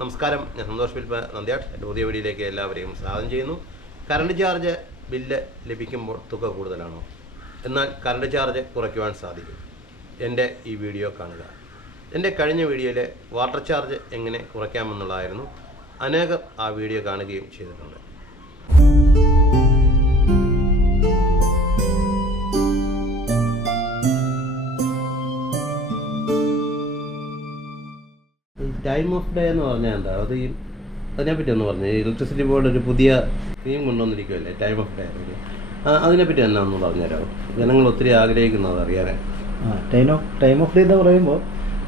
നമസ്കാരം. ഞാൻ സന്തോഷ് വിൽപ്പ നന്ദ്യാട്ട്. എന്റെ പുതിയ വീഡിയോയിലേക്ക് എല്ലാവരെയും സ്വാഗതം ചെയ്യുന്നു. കറണ്ട് ചാർജ് ബില്ല് ലഭിക്കുമ്പോൾ തുക കൂടുതലാണോ? എന്നാൽ കറണ്ട് ചാർജ് കുറയ്ക്കുവാൻ സാധിക്കും. എന്റെ ഈ വീഡിയോ കാണുക. എന്റെ കഴിഞ്ഞ വീഡിയോയിലെ വാട്ടർ ചാർജ് എങ്ങനെ കുറയ്ക്കാമെന്നുള്ളതായിരുന്നു. അനേകർ ആ വീഡിയോ കാണുകയും ചെയ്തിട്ടുണ്ട്. ടൈം ഓഫ് ഡേ എന്ന് പറഞ്ഞാൽ എന്താ? അത് ഈ അതിനെപ്പറ്റി ഒന്ന് പറഞ്ഞു ഇലക്ട്രിസിറ്റി ബോർഡ് ഒരു പുതിയ നിയം കൊണ്ടുവന്നിരിക്കുമല്ലേ ടൈം ഓഫ് ഡേ അതിനെപ്പറ്റി എന്നാ ഒന്ന് പറഞ്ഞുതരാമോ? ജനങ്ങൾ ഒത്തിരി ആഗ്രഹിക്കുന്നത് അറിയാനേ ആ time of time of day എന്ന് പറയുമ്പോൾ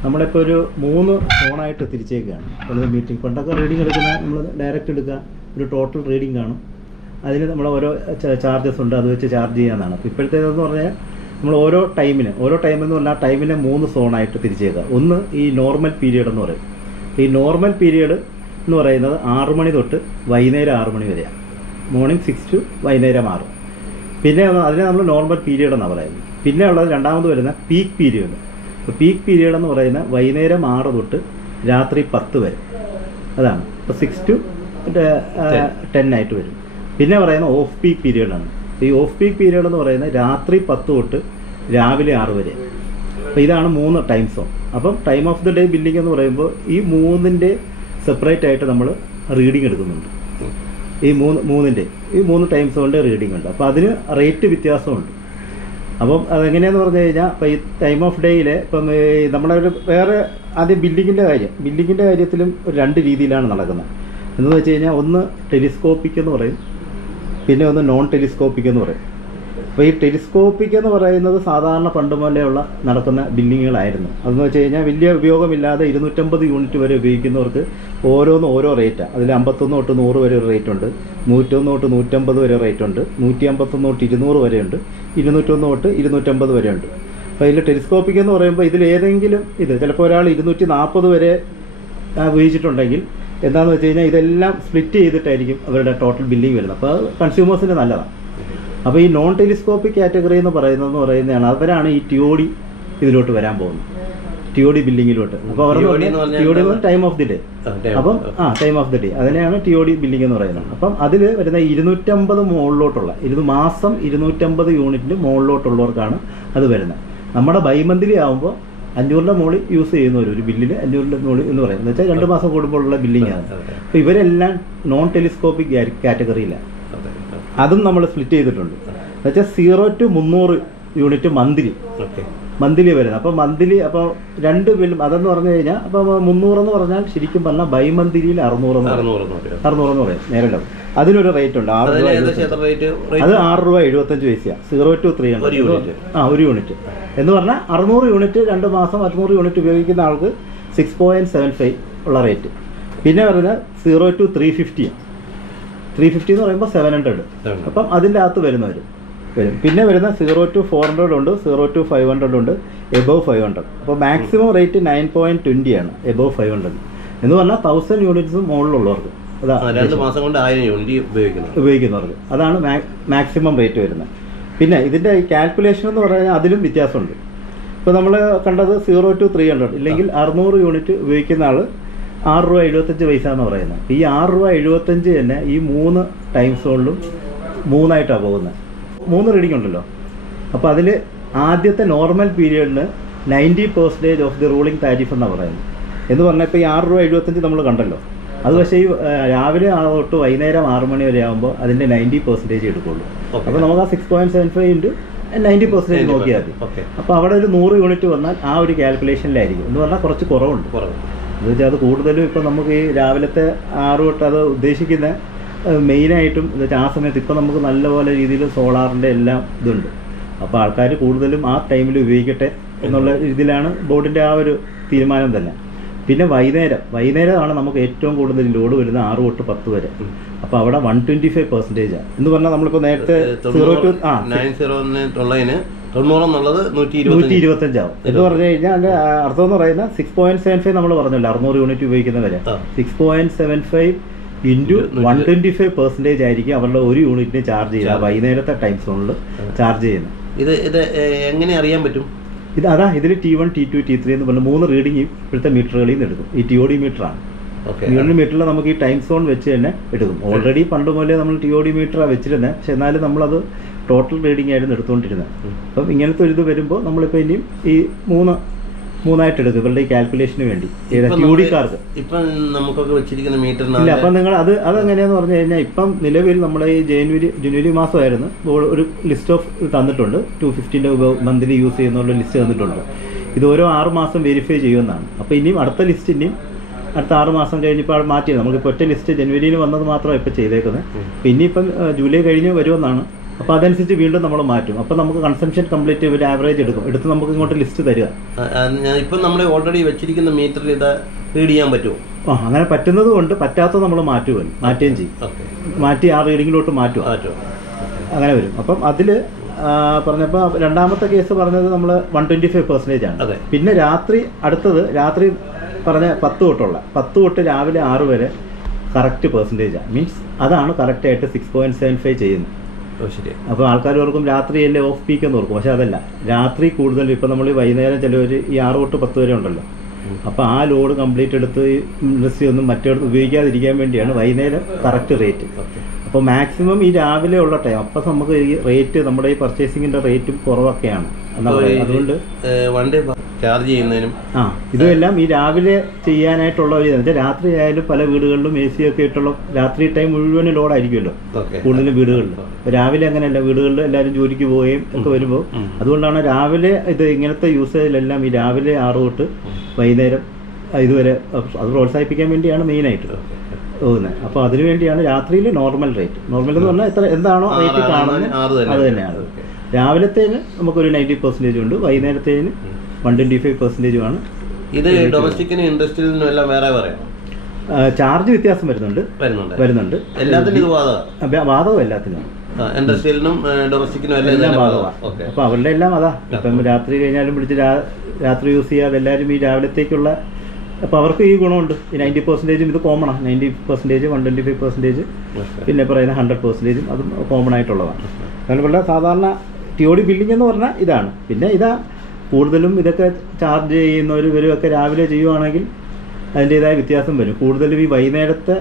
നമ്മളിപ്പോൾ ഒരു മൂന്ന് ഫോണായിട്ട് തിരിച്ചേക്കുകയാണ് ഒരു മീറ്റിംഗ് പണ്ടൊക്കെ റീഡിംഗ് എടുക്കുന്ന നമ്മൾ ഡയറക്റ്റ് എടുക്കുക. ഒരു ടോട്ടൽ റീഡിംഗ് കാണും. അതിന് നമ്മൾ ഓരോ ചാർജസ് ഉണ്ട്. അത് വെച്ച് ചാർജ് ചെയ്യാനാണ് അപ്പോൾ ഇപ്പോഴത്തേതെന്ന് പറഞ്ഞാൽ നമ്മൾ ഓരോ ടൈമിന് ഓരോ ടൈമെന്ന് പറഞ്ഞാൽ ആ ടൈമിനെ മൂന്ന് സോണായിട്ട് തിരിച്ചേക്കുക. ഒന്ന് ഈ നോർമൽ പീരീഡ് എന്ന് പറയും. ഈ നോർമൽ പീരീഡ് എന്ന് പറയുന്നത് ആറ് മണി തൊട്ട് വൈകുന്നേരം ആറ് മണി വരെയാണ് മോർണിംഗ് സിക്സ് ടു വൈകുന്നേരം ആറ്. പിന്നെ അതിനെ നമ്മൾ നോർമൽ പീരീഡ് എന്നാണ് പറയുന്നത്. പിന്നെ ഉള്ളത് രണ്ടാമത് വരുന്ന പീക്ക് പീരീഡ് ഇപ്പോൾ പീക്ക് പീരീഡ് എന്ന് പറയുന്ന വൈകുന്നേരം ആറ് തൊട്ട് രാത്രി പത്ത് വരെ. അതാണ്. ഇപ്പോൾ സിക്സ് ടു ടെൻ ആയിട്ട് വരും. പിന്നെ പറയുന്ന ഓഫ് പീക്ക് പീരീഡാണ് ഈ ഓഫ് പീക്ക് പീരീഡ് എന്ന് പറയുന്നത് രാത്രി പത്ത് തൊട്ട് രാവിലെ ആറ് വരെ. അപ്പോൾ ഇതാണ് മൂന്ന് ടൈം സോൺ അപ്പം time of the day billing എന്ന് പറയുമ്പോൾ ഈ മൂന്നിന്റെ സെപ്പറേറ്റ് ആയിട്ട് നമ്മൾ റീഡിംഗ് എടുക്കുന്നുണ്ട്. ഈ മൂന്ന് മൂന്നിന്റെ ഈ മൂന്ന് ടൈം സോണിന്റെ റീഡിംഗ് ഉണ്ട്. അപ്പോൾ അതിന് റേറ്റ് വ്യത്യാസമുണ്ട്. അപ്പം അതെങ്ങനെയാന്ന് പറഞ്ഞു കഴിഞ്ഞാൽ ഇപ്പോൾ ഈ ടൈം ഓഫ് ഡേയിൽ ഇപ്പം നമ്മുടെ ഒരു വേറെ ആദ്യം ബില്ലിങ്ങിന്റെ കാര്യം. ബില്ലിങ്ങിന്റെ കാര്യത്തിലും ഒരു രണ്ട് രീതിയിലാണ് നടക്കുന്നത്. എന്ന് വെച്ച് കഴിഞ്ഞാൽ ഒന്ന് ടെലിസ്കോപ്പിക് എന്ന് പറയും. പിന്നെ ഒന്ന് നോൺ ടെലിസ്കോപ്പിക് എന്ന് പറയും. അപ്പോൾ ഈ ടെലിസ്കോപ്പിക് എന്ന് പറയുന്നത് സാധാരണ പണ്ട് മുതലെയുള്ള നടക്കുന്ന ബില്ലിങ്ങുകളായിരുന്നു അതെന്ന് വെച്ച് കഴിഞ്ഞാൽ വലിയ ഉപയോഗമില്ലാതെ ഇരുന്നൂറ്റമ്പത് യൂണിറ്റ് വരെ ഉപയോഗിക്കുന്നവർക്ക് ഓരോന്ന് ഓരോ റേറ്റാണ് അതിൽ അമ്പത്തൊന്ന് തൊട്ട് നൂറ് വരെ ഒരു റേറ്റ് ഉണ്ട്. നൂറ്റൊന്ന് തൊട്ട് നൂറ്റമ്പത് വരെ റേറ്റ് ഉണ്ട്. നൂറ്റി അമ്പത്തൊന്ന് തൊട്ട് ഇരുന്നൂറ് വരെ ഉണ്ട്. ഇരുന്നൂറ്റൊന്ന് തൊട്ട് ഇരുന്നൂറ്റമ്പത് വരെ ഉണ്ട്. അപ്പോൾ ഇതിൽ ടെലിസ്കോപ്പിക് എന്ന് പറയുമ്പോൾ ഇതിൽ ഏതെങ്കിലും ഇത് ചിലപ്പോൾ ഒരാൾ ഇരുന്നൂറ്റി നാൽപ്പത് വരെ ഉപയോഗിച്ചിട്ടുണ്ടെങ്കിൽ എന്താണെന്ന് വെച്ച് കഴിഞ്ഞാൽ ഇതെല്ലാം സ്പ്ലിറ്റ് ചെയ്തിട്ടായിരിക്കും അവരുടെ ടോട്ടൽ ബില്ലിങ് വരുന്നത്. അപ്പോൾ കൺസ്യൂമേഴ്സിന് നല്ലതാണ് അപ്പോൾ ഈ നോൺ ടെലിസ്കോപ്പിക് കാറ്റഗറി എന്ന് പറയുന്നതെന്ന് പറയുന്നതാണ്. അവരാണ് ഈ ടിയോഡി ഇതിലോട്ട് വരാൻ പോകുന്നത്. ടിയോഡി ബില്ലിങ്ങിലോട്ട് അപ്പോൾ അവർ പറഞ്ഞാൽ ടി ഓഫ് ദി ഡേ അപ്പം ആ ടൈം ഓഫ് ദി ഡേ അതിനെയാണ് ടിയോഡി ബില്ലിംഗ് എന്ന് പറയുന്നത്. അപ്പം അതിൽ വരുന്ന ഇരുന്നൂറ്റമ്പത് മുകളിലോട്ടുള്ള ഇരുന്ന് മാസം ഇരുന്നൂറ്റമ്പത് യൂണിറ്റിന് മുകളിലോട്ടുള്ളവർക്കാണ് അത് വരുന്നത്. നമ്മുടെ ബൈമന്തിലി ആകുമ്പോൾ അഞ്ഞൂറിന്റെ മുകളിൽ യൂസ് ചെയ്യുന്നവർ ഒരു ബില്ലിന് അഞ്ഞൂറിന്റെ മുകളിൽ എന്ന് പറയുന്നത്. വെച്ചാൽ രണ്ട് മാസം കൂടുമ്പോഴുള്ള ബില്ലിംഗ് ആണ്. അപ്പോൾ ഇവരെല്ലാം നോൺ ടെലിസ്കോപ്പിക് കാറ്റഗറിയിലാണ് അതെ നമ്മൾ സ്പ്ലിറ്റ് ചെയ്തിട്ടുണ്ട്. എന്നുവെച്ചാൽ സീറോ ടു മുന്നൂറ് യൂണിറ്റ് മന്ത്ലി ഓക്കെ മന്ത്ലി വരുന്നത്. അപ്പോൾ മന്ത്ലി അപ്പോൾ രണ്ട് ബില്ലും അതെന്ന് പറഞ്ഞു കഴിഞ്ഞാൽ അപ്പോൾ മുന്നൂറെന്ന് പറഞ്ഞാൽ ശരിക്കും പറഞ്ഞാൽ ബൈ മന്ത്ലിയിൽ അറുന്നൂറെന്ന് പറയും. അറുന്നൂറ് എന്ന് അറുന്നൂറെന്ന് പറയും. നേരിടും അതിനൊരു റേറ്റ് ഉണ്ട്. ആറ് രൂപ അത് ആറ് രൂപ എഴുപത്തഞ്ച് പൈസയാണ് zero to three hundred unit. ആ ഒരു യൂണിറ്റ് എന്ന് പറഞ്ഞാൽ അറുന്നൂറ് യൂണിറ്റ് രണ്ട് മാസം അറുന്നൂറ് യൂണിറ്റ് ഉപയോഗിക്കുന്ന ആൾക്ക് സിക്സ് പോയിന്റ് സെവൻ ഫൈവ് ഉള്ള റേറ്റ് പിന്നെ പറഞ്ഞാൽ സീറോ ടു ത്രീ ഫിഫ്റ്റിയാണ് ത്രീ ഫിഫ്റ്റി എന്ന് പറയുമ്പോൾ സെവൻ ഹൺഡ്രഡ് 700. അപ്പം അതിന്റെ അകത്ത് വരുന്നവർ വരും. പിന്നെ വരുന്ന സീറോ ടു ഫോർ ഹൺഡ്രഡ് ഉണ്ട് സീറോ ടു ഫൈവ് ഹൺഡ്രഡ് ഉണ്ട് എബവ് ഫൈവ് ഹൺഡ്രഡ് അപ്പോൾ maximum rate nine point twenty ആണ് എബവ് ഫൈവ് ഹൺഡ്രഡ് എന്ന് പറഞ്ഞാൽ തൗസൻഡ് യൂണിറ്റ്സ് മുകളിലുള്ളവർക്ക്. രണ്ട് മാസം കൊണ്ട് ആയിരം യൂണിറ്റ് ഉപയോഗിക്കുന്നു ഉപയോഗിക്കുന്നവർക്ക്. അതാണ് മാക്സിമം റേറ്റ് വരുന്നത്. പിന്നെ ഇതിന്റെ കാൽക്കുലേഷൻ എന്ന് പറഞ്ഞാൽ അതിലും വ്യത്യാസമുണ്ട്. ഇപ്പോൾ നമ്മൾ കണ്ടത് സീറോ ടു ത്രീ ഹൺഡ്രഡ് ഇല്ലെങ്കിൽ അറുന്നൂറ് യൂണിറ്റ് ഉപയോഗിക്കുന്ന ആൾ ആറ് രൂപ എഴുപത്തഞ്ച് പൈസ എന്ന് പറയുന്നത് ഈ ആറ് രൂപ എഴുപത്തഞ്ച് തന്നെ ഈ മൂന്ന് ടൈം സോണിലും മൂന്നായിട്ടാണ് പോകുന്നത് മൂന്ന് റീഡിംഗ് ഉണ്ടല്ലോ. അപ്പോൾ അതിൽ ആദ്യത്തെ normal പീരിയഡിന് ninety percentage of the ruling tariff എന്നാണ് പറയുന്നത് എന്ന് പറഞ്ഞാൽ ഇപ്പോൾ ഈ ആറ് രൂപ എഴുപത്തഞ്ച് നമ്മൾ കണ്ടല്ലോ. അത് പക്ഷേ ഈ രാവിലെ ആ തൊട്ട് വൈകുന്നേരം ആറ് മണി വരെ ആകുമ്പോൾ അതിന്റെ നയന്റി പെർസെന്റേജ് എടുക്കുള്ളൂ. അപ്പോൾ നമുക്ക് ആ six point seven five into ninety percentage നോക്കിയാൽ മതി. ഓക്കെ. അപ്പോൾ അവിടെ ഒരു നൂറ് യൂണിറ്റ് വന്നാൽ ആ ഒരു കാൽക്കുലേഷനിലായിരിക്കും എന്ന് പറഞ്ഞാൽ കുറച്ച് കുറവുണ്ട്. കുറവ് എന്ന് വെച്ചാൽ അത് കൂടുതലും ഇപ്പം നമുക്ക് ഈ രാവിലത്തെ ആറ് തൊട്ട് അത് ഉദ്ദേശിക്കുന്ന മെയിനായിട്ടും എന്ന് വെച്ചാൽ ആ സമയത്ത് ഇപ്പം നമുക്ക് നല്ലപോലെ രീതിയിൽ സോളാറിന്റെ എല്ലാം ഇതുണ്ട്. അപ്പോൾ ആൾക്കാർ കൂടുതലും ആ ടൈമിൽ ഉപയോഗിക്കട്ടെ എന്നുള്ള രീതിയിലാണ് ബോർഡിന്റെ ആ ഒരു തീരുമാനം തന്നെ. പിന്നെ വൈകുന്നേരം വൈകുന്നേരമാണ് നമുക്ക് ഏറ്റവും കൂടുതൽ ലോഡ് വരുന്നത് ആറ് തൊട്ട് പത്ത് വരെ. അപ്പോൾ അവിടെ വൺ ട്വന്റി ഫൈവ് പെർസെന്റേജാണ് എന്ന് പറഞ്ഞാൽ നമ്മളിപ്പോൾ നേരത്തെ സീറോ ടു ആ നയൻ സീറോ ഉള്ളതിന് തൊണ്ണൂറ് എന്നുള്ളത് നൂറ്റി ഇരുപത്തഞ്ചാവും എന്ന് പറഞ്ഞു കഴിഞ്ഞാൽ അർത്ഥം എന്ന് പറയുന്നത് സിക്സ് പോയിന്റ് സെവൻ ഫൈവ് നമ്മൾ പറഞ്ഞല്ലോ അറുന്നൂറ് യൂണിറ്റ് ഉപയോഗിക്കുന്ന വരെ six point seven five into one twenty five percentage ആയിരിക്കും അവരുടെ ഒരു യൂണിറ്റിന് ചാർജ് ചെയ്യുക വൈകുന്നേരത്തെ ടൈം സോണിൽ ചാർജ് ചെയ്യുന്നത്. ഇത് ഇത് എങ്ങനെ അറിയാൻ പറ്റും? ഇത് അതാ ഇതിൽ T one T two T three എന്ന് പറഞ്ഞ മൂന്ന് റീഡിംഗ് ഇപ്പോഴത്തെ മീറ്ററുകളിൽ നിന്ന് എടുക്കും. ഈ ടി ഒ ഡി മീറ്ററാണ് Okay. മീറ്ററിൽ നമുക്ക് ഈ ടൈം സോൺ വെച്ച് തന്നെ എടുക്കും. ഓൾറെഡി പണ്ട് മുതലേ നമ്മൾ ടി ഒ ഡി മീറ്ററാണ് വെച്ചിരുന്നത് പക്ഷെ എന്നാലും നമ്മളത് ടോട്ടൽ റീഡിംഗ് ആയിരുന്നു എടുത്തുകൊണ്ടിരുന്നത്. അപ്പം ഇങ്ങനത്തെ ഒരു ഇത് വരുമ്പോൾ നമ്മളിപ്പോൾ ഇനിയും ഈ മൂന്ന് മൂന്നായിട്ട് എടുക്കും ഇവരുടെ ഈ കാൽക്കുലേഷന് വേണ്ടി. ഏതാ ഇപ്പം നമുക്കൊക്കെ വെച്ചിരിക്കുന്ന മീറ്റർ ഇല്ല അപ്പം നിങ്ങൾ അത് അതെങ്ങനെയാന്ന് പറഞ്ഞു കഴിഞ്ഞാൽ ഇപ്പം നിലവിൽ നമ്മുടെ ഈ ജനുവരി ജനുവരി മാസമായിരുന്നു. ഒരു ലിസ്റ്റ് ഓഫ് തന്നിട്ടുണ്ട്. ടു ഫിഫ്റ്റീന്റെ മന്ത്ലി യൂസ് ചെയ്യുന്നുള്ള ലിസ്റ്റ് തന്നിട്ടുണ്ട്. ഇത് ഓരോ ആറ് മാസം വെരിഫൈ ചെയ്യുമെന്നാണ്. അപ്പോൾ ഇനിയും അടുത്ത ലിസ്റ്റ് ഇനിയും അടുത്ത ആറ് മാസം കഴിഞ്ഞപ്പോൾ അത് മാറ്റിയത്. നമ്മളിപ്പോൾ ഒറ്റ ലിസ്റ്റ് ജനുവരിയിൽ വന്നത് മാത്രമാണ് ഇപ്പോൾ ചെയ്തേക്കുന്നത്. പിന്നെ ഇപ്പം ജൂലൈ കഴിഞ്ഞ് വരുമെന്നാണ്. അപ്പോൾ അതനുസരിച്ച് വീണ്ടും നമ്മൾ മാറ്റും. അപ്പോൾ നമുക്ക് കൺസംഷൻ കംപ്ലീറ്റ് ഒരു ആവറേജ് എടുക്കും. എടുത്ത് നമുക്ക് ഇങ്ങോട്ട് ലിസ്റ്റ് തരിക. ഇപ്പം നമ്മൾ ഓൾറെഡി വെച്ചിരിക്കുന്ന മീറ്ററിൽ ഇത് റീഡ് ചെയ്യാൻ പറ്റുമോ? ആ അങ്ങനെ പറ്റുന്നത് കൊണ്ട് പറ്റാത്തത് നമ്മൾ മാറ്റുമല്ലോ മാറ്റുകയും ചെയ്യും. മാറ്റി ആ റീഡിങ്ങിലോട്ട് മാറ്റും അങ്ങനെ വരും. അപ്പം അതിൽ പറഞ്ഞപ്പോൾ രണ്ടാമത്തെ കേസ് പറഞ്ഞത് നമ്മൾ വൺ ട്വന്റി ഫൈവ് പെർസെന്റേജ് ആണ്. അതെ. പിന്നെ രാത്രി അടുത്തത് രാത്രി പറഞ്ഞ പത്ത് തൊട്ടുള്ള പത്ത് തൊട്ട് രാവിലെ ആറ് വരെ കറക്റ്റ് പെർസെന്റേജാണ് മീൻസ് അതാണ് കറക്റ്റായിട്ട് സിക്സ് പോയിന്റ് സെവൻ ഫൈവ് ചെയ്യുന്നത്. ശരി. അപ്പോൾ ആൾക്കാർ ഓർക്കും രാത്രിയല്ലേ ഓഫ് പീക്ക് എന്ന് ഓർക്കും. പക്ഷേ അതല്ല രാത്രി കൂടുതൽ ഇപ്പോൾ നമ്മൾ വൈകുന്നേരം ചിലവർ ഈ ആറ് തൊട്ട് പത്ത് വരെ ഉണ്ടല്ലോ. അപ്പോൾ ആ ലോഡ് കംപ്ലീറ്റ് എടുത്ത് ഇൻഡസ്ട്രി ഒന്നും മറ്റേടത്ത് ഉപയോഗിക്കാതിരിക്കാൻ വേണ്ടിയാണ് വൈകുന്നേരം കറക്റ്റ് റേറ്റ് അപ്പോൾ മാക്സിമം ഈ രാവിലെ ഉള്ള ടൈം അപ്പം നമുക്ക് ഈ റേറ്റ് നമ്മുടെ ഈ പർച്ചേസിങ്ങിന്റെ റേറ്റും കുറവൊക്കെയാണ്. അതുകൊണ്ട് വൺ ഡേ ചാർജ് ചെയ്യുന്നതിനും ആ ഇതുമെല്ലാം ഈ രാവിലെ ചെയ്യാനായിട്ടുള്ള ഒരു ഇതാണ് രാത്രി ആയാലും പല വീടുകളിലും എ സി ഒക്കെ ഇട്ടുള്ള രാത്രി ടൈം മുഴുവൻ ലോഡായിരിക്കുമല്ലോ കൂടുതലും വീടുകളിൽ രാവിലെ അങ്ങനെയല്ല വീടുകളിൽ എല്ലാവരും ജോലിക്ക് പോവുകയും ഒക്കെ വരുമ്പോൾ അതുകൊണ്ടാണ് രാവിലെ ഇത് ഇങ്ങനത്തെ യൂസേജിലെല്ലാം ഈ രാവിലെ ആറ് തൊട്ട് വൈകുന്നേരം ഇതുവരെ അത് പ്രോത്സാഹിപ്പിക്കാൻ വേണ്ടിയാണ് മെയിനായിട്ട് പോകുന്നത് അപ്പോൾ അതിനുവേണ്ടിയാണ് രാത്രിയിൽ നോർമൽ റേറ്റ് നോർമൽ എന്ന് പറഞ്ഞാൽ എത്ര എന്താണോ റേറ്റ് കാണുന്നത് അത് തന്നെയാണ്. രാവിലത്തേന് നമുക്കൊരു നയന്റി പെർസെന്റേജ് ഉണ്ട് വൈകുന്നേരത്തേന് വൺ ട്വന്റി ഫൈവ് പെർസെന്റേജുമാണ് ഇത് ഡൊമസ്റ്റിക്കിന് ഇൻഡസ്ട്രിയിൽ നിന്നും എല്ലാം വേറെ പറയാം ചാർജ് വ്യത്യാസം വരുന്നുണ്ട്. വരുന്നുണ്ട്. വരുന്നുണ്ട്. എല്ലാത്തിനും ഇത് ബാധക അപ്പൊ എല്ലാത്തിനും ഇൻഡസ്ട്രിയലിനും ഡൊമസ്റ്റിക്കിനും എല്ലാം അപ്പോൾ അവരുടെ എല്ലാം അതാ. ഇപ്പം രാത്രി കഴിഞ്ഞാലും പിടിച്ച് രാത്രി യൂസ് ചെയ്യാതെ എല്ലാവരും ഈ രാവിലത്തേക്കുള്ള അപ്പോൾ അവർക്ക് ഈ ഗുണമുണ്ട്. ഈ നയന്റി പെർസെന്റേജും ഇത് കോമണാണ് ninety percentage one twenty five percentage പിന്നെ പറയുന്ന ഹൺഡ്രഡ് പെർസെന്റേജും അതും കോമൺ ആയിട്ടുള്ളതാണ്. അതുപോലെ സാധാരണ ടി ഒ ഡി ബില്ലിംഗ് എന്ന് പറഞ്ഞാൽ ഇതാണ്. പിന്നെ ഇതാ കൂടുതലും ഇതൊക്കെ ചാർജ് ചെയ്യുന്നവർ ഇവരൊക്കെ രാവിലെ ചെയ്യുവാണെങ്കിൽ അതിന്റേതായ വ്യത്യാസം വരും. കൂടുതലും ഈ വൈകുന്നേരത്തെ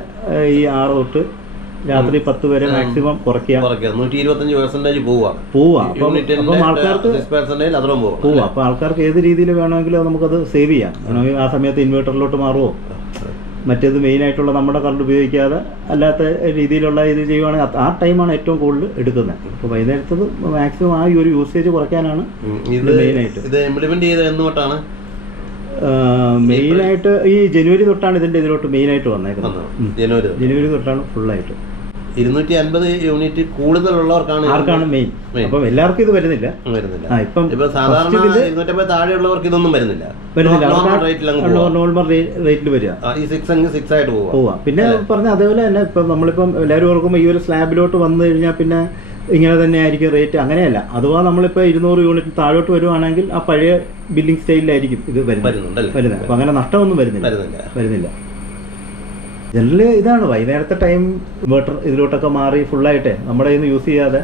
ഈ ആറ് തൊട്ട് രാത്രി പത്ത് വരെ മാക്സിമം കുറയ്ക്കുക. കുറയ്ക്കുക. നൂറ്റി ഇരുപത്തഞ്ച് പെർസെന്റേജ് പോവാ അപ്പം അപ്പം ആൾക്കാർക്ക് സിക്സ് പെർസെന്റേജ് അത്രയും പോവാം പോവാം അപ്പോൾ ആൾക്കാർക്ക് ഏത് രീതിയിൽ വേണമെങ്കിലും നമുക്കത് സേവ് ചെയ്യാം. വേണമെങ്കിൽ ആ സമയത്ത് ഇൻവേർട്ടറിലോട്ട് മാറുമോ മറ്റേത് മെയിനായിട്ടുള്ള നമ്മുടെ കറണ്ട് ഉപയോഗിക്കാതെ അല്ലാത്ത രീതിയിലുള്ള ഇത് ചെയ്യുവാണെങ്കിൽ ആ ടൈമാണ് ഏറ്റവും കൂടുതൽ എടുക്കുന്നത്. അപ്പോൾ വൈകുന്നേരത്തത് മാക്സിമം ആ ഒരു യൂസേജ് കുറയ്ക്കാനാണ്. ഇത് മെയിനായിട്ട് ഇത് ചെയ്ത് മെയിനായിട്ട് ഈ ജനുവരി തൊട്ടാണ് ഇതിന്റെ ഇതിലോട്ട് മെയിനായിട്ട് വന്നേക്കുന്നത്. ജനുവരി ജനുവരി തൊട്ടാണ് ഫുള്ളായിട്ട് ഇരുന്നൂറ്റി അൻപത് യൂണിറ്റ് കൂടുതലുള്ളവർക്കാണ് ആർക്കാണ് മെയിൻ. അപ്പം എല്ലാവർക്കും ഇത് വരുന്നില്ല. വരുന്നില്ല. ഇപ്പം ഇപ്പൊ സാധാരണ ഇരുന്നൂറ്റമ്പത് താഴെയുള്ളവർക്ക് ഇതൊന്നും വരുന്നില്ല. നോർമൽ റേറ്റിൽ വരിക. ഈ സിക്സ് അങ്ങ് സിക്സ് ആയിട്ട് പോവാ. പോവാ. പിന്നെ പറഞ്ഞ അതേപോലെ തന്നെ ഇപ്പം നമ്മളിപ്പം എല്ലാവരും ഓർക്കുമ്പോൾ ഈ ഒരു സ്ലാബിലോട്ട് വന്നു കഴിഞ്ഞാൽ പിന്നെ ഇങ്ങനെ തന്നെ ആയിരിക്കും റേറ്റ് അങ്ങനെയല്ല. അഥവാ നമ്മളിപ്പോൾ ഇരുന്നൂറ് യൂണിറ്റ് താഴോട്ട് വരുവാണെങ്കിൽ ആ പഴയ ബില്ലിംഗ് സ്റ്റൈലിലായിരിക്കും ഇത് വരുന്നത്. വരുന്നത്. അപ്പം അങ്ങനെ നഷ്ടമൊന്നും വരുന്നില്ല. വരുന്നില്ല. വരുന്നില്ല. ജനറലി ഇതാണ്. വൈകുന്നേരത്തെ ടൈം ഇൻവേർട്ടർ ഇതിലോട്ടൊക്കെ മാറി ഫുള്ളായിട്ടേ നമ്മുടെ കയ്യിൽ നിന്ന് യൂസ് ചെയ്യാതെ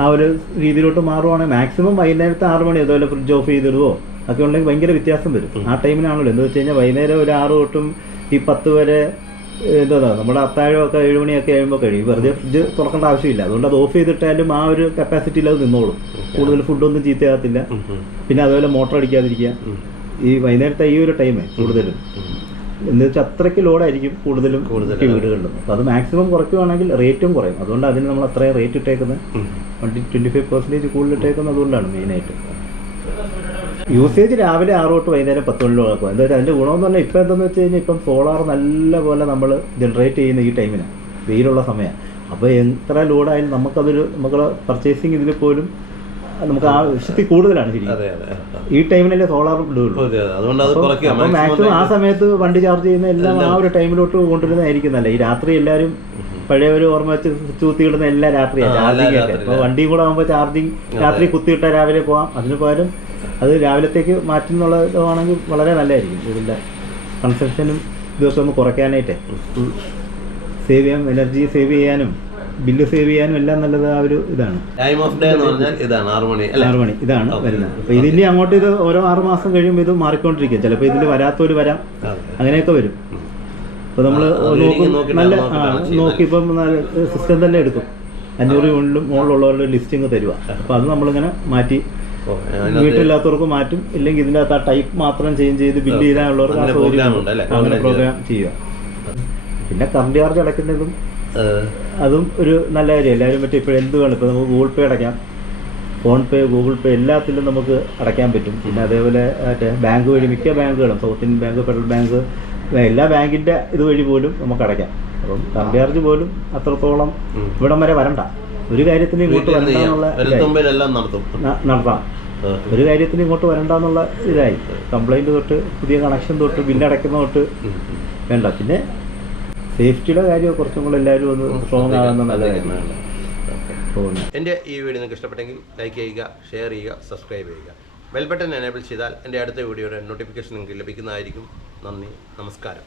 ആ ഒരു രീതിയിലോട്ട് മാറുവാണെങ്കിൽ മാക്സിമം വൈകുന്നേരത്തെ ആറ് മണി അതുപോലെ ഫ്രിഡ്ജ് ഓഫ് ചെയ്തിടുവോ ഒക്കെ ഉണ്ടെങ്കിൽ ഭയങ്കര വ്യത്യാസം വരും. ആ ടൈമിനാണല്ലോ എന്താ വെച്ച് കഴിഞ്ഞാൽ വൈകുന്നേരം ഒരു ആറ് തൊട്ടും ഈ പത്ത് വരെ എന്താ നമ്മുടെ അത്താഴമൊക്കെ ഏഴ് മണിയൊക്കെ കഴിയുമ്പോൾ കഴിയും. വെറുതെ ഫ്രിഡ്ജ് തുറക്കേണ്ട ആവശ്യമില്ല. അതുകൊണ്ട് അത് ഓഫ് ചെയ്തിട്ടാലും ആ ഒരു കപ്പാസിറ്റിയിൽ അത് നിന്നോളും. കൂടുതൽ ഫുഡൊന്നും ചീത്തയാകത്തില്ല. പിന്നെ അതുപോലെ മോട്ടർ അടിക്കാതിരിക്കുക. ഈ വൈകുന്നേരത്തെ ഈ ഒരു ടൈമേ കൂടുതലും. എന്ന് വെച്ചാൽ അത്രയ്ക്ക് ലോഡായിരിക്കും കൂടുതലും കൂടുതൽ. വീടുകളിലും. അപ്പോൾ അത് മാക്സിമം കുറയ്ക്കുവാണെങ്കിൽ റേറ്റും കുറയും. അതുകൊണ്ട് അതിന് നമ്മൾ അത്രയും റേറ്റ് ഇട്ടേക്കുന്നത് വണ്ടി ട്വന്റി ട്വന്റി ഫൈവ് പെർസെന്റേജ് കൂടുതൽ ഇട്ടേക്കുന്നത് അതുകൊണ്ടാണ് മെയിനായിട്ട് യൂസേജ് രാവിലെ ആറ് തൊട്ട് വൈകുന്നേരം പത്ത് മണി ആക്കും എന്താ വെച്ചാൽ അതിന്റെ ഗുണമെന്ന് പറഞ്ഞാൽ ഇപ്പം എന്താണെന്ന് വെച്ച് കഴിഞ്ഞാൽ ഇപ്പം സോളാർ നല്ല പോലെ നമ്മൾ ജനറേറ്റ് ചെയ്യുന്ന ഈ ടൈമിന് വെയിലുള്ള സമയമാണ് അപ്പോൾ എത്ര ലോഡായാലും നമുക്കതൊരു നമുക്ക് പർച്ചേസിങ് ഇതിൽ പോലും നമുക്ക് ആ ശക്തി കൂടുതലാണ് ശരിക്കും. ഈ ടൈമിനല്ലേ സോളാർ ഇടുള്ളൂ മാക്സിമം ആ സമയത്ത് വണ്ടി ചാർജ് ചെയ്യുന്ന എല്ലാം ആ ഒരു ടൈമിലോട്ട് കൊണ്ടുവരുന്നതായിരിക്കും നല്ല ഈ രാത്രി എല്ലാവരും പഴയ ഒരു ഓർമ്മ വെച്ച് കുത്തിയിടുന്ന എല്ലാ രാത്രിയാണ് ചാർജിങ് ഒക്കെ. അപ്പോൾ വണ്ടിയും കൂടെ ആകുമ്പോൾ ചാർജിങ് രാത്രി കുത്തിയിട്ടാൽ രാവിലെ പോവാം. അതിന് പകരം അത് രാവിലത്തേക്ക് മാറ്റുന്നുള്ളതാണെങ്കിൽ വളരെ നല്ലതായിരിക്കും. ഇതിന്റെ കൺസപ്ഷനും ഇതൊക്കെ ഒന്ന് കുറയ്ക്കാനായിട്ട്. സേവ് ചെയ്യാം എനർജി സേവ് ചെയ്യാനും ബില്ല് സേവ് ചെയ്യാനും എല്ലാം നല്ലത് ആ ഒരു ഇതാണ്. ടൈം ഓഫ് ഡേ എന്ന് പറഞ്ഞാൽ ഇതാണ് ആറ് മണി ആറ് മണി ഇതാണ് വരുന്നത്. അപ്പോൾ ഇതിന് അങ്ങോട്ട് ഇത് ഓരോ ആറ് മാസം കഴിയുമ്പോൾ ഇത് മാറിക്കൊണ്ടിരിക്കും. ചിലപ്പോൾ ഇതിൽ വരാത്തവർ വരാം. അങ്ങനെയൊക്കെ വരും. അപ്പോൾ നമ്മൾ നോക്കും നല്ല ആ നോക്കി ഇപ്പം സിസ്റ്റം തന്നെ എടുക്കും. അഞ്ഞൂറ് യൂണിറ്റും മുകളിലുള്ളവരുടെ ലിസ്റ്റിംഗ് തരുക അപ്പോൾ അത് നമ്മളിങ്ങനെ മാറ്റി വീട്ടില്ലാത്തവർക്ക് മാറ്റും. ഇല്ലെങ്കിൽ ഇതിന്റെ അകത്ത് ആ ടൈപ്പ് മാത്രം ചേഞ്ച് ചെയ്ത് ബില്ല് ചെയ്യാനുള്ളവർക്ക് ആ അങ്ങനെ സൗകര്യം പ്രോഗ്രാം ചെയ്യുക. പിന്നെ കറണ്ട് ചാർജ് അടയ്ക്കുന്നതും അതും ഒരു നല്ല കാര്യം. എല്ലാവരും പറ്റും ഇപ്പോൾ എന്ത് വേണം ഇപ്പോൾ നമുക്ക് ഗൂഗിൾ പേ അടയ്ക്കാം. ഫോൺ പേ ഗൂഗിൾ പേ എല്ലാത്തിലും നമുക്ക് അടയ്ക്കാൻ പറ്റും. പിന്നെ അതേപോലെ മറ്റേ ബാങ്ക് വഴി മിക്ക ബാങ്കുകളും South Indian Bank Federal Bank എല്ലാ ബാങ്കിന്റെ ഇതുവഴി പോലും നമുക്ക് അടയ്ക്കാം. അപ്പം കമ്പ്യാർജ് പോലും അത്രത്തോളം. ഇവിടം വരെ വരണ്ട. ഒരു കാര്യത്തിന് ഇങ്ങോട്ട്. വരണ്ടെന്നുള്ള നടത്തും. ഒരു കാര്യത്തിന് ഇങ്ങോട്ട് വരണ്ടെന്നുള്ള ഇതായി. കംപ്ലൈന്റ് തൊട്ട് പുതിയ കണക്ഷൻ തൊട്ട് ബില്ല് അടയ്ക്കുന്ന തൊട്ട്. വേണ്ട. പിന്നെ സേഫ്റ്റിയുടെ കാര്യം കുറച്ചും കൂടെ എല്ലാവരും ഒന്ന് സ്ട്രോങ് ആകുന്ന നല്ല കാര്യമാണ് ഓക്കെ. എന്റെ ഈ വീഡിയോ നിങ്ങൾക്ക് ഇഷ്ടപ്പെട്ടെങ്കിൽ ലൈക്ക് ചെയ്യുക ഷെയർ ചെയ്യുക സബ്സ്ക്രൈബ് ചെയ്യുക. ബെൽ ബട്ടൺ എനേബിൾ ചെയ്താൽ എന്റെ അടുത്ത വീഡിയോയുടെ നോട്ടിഫിക്കേഷൻ നിങ്ങൾക്ക് ലഭിക്കുന്നതായിരിക്കും. നന്ദി നമസ്കാരം.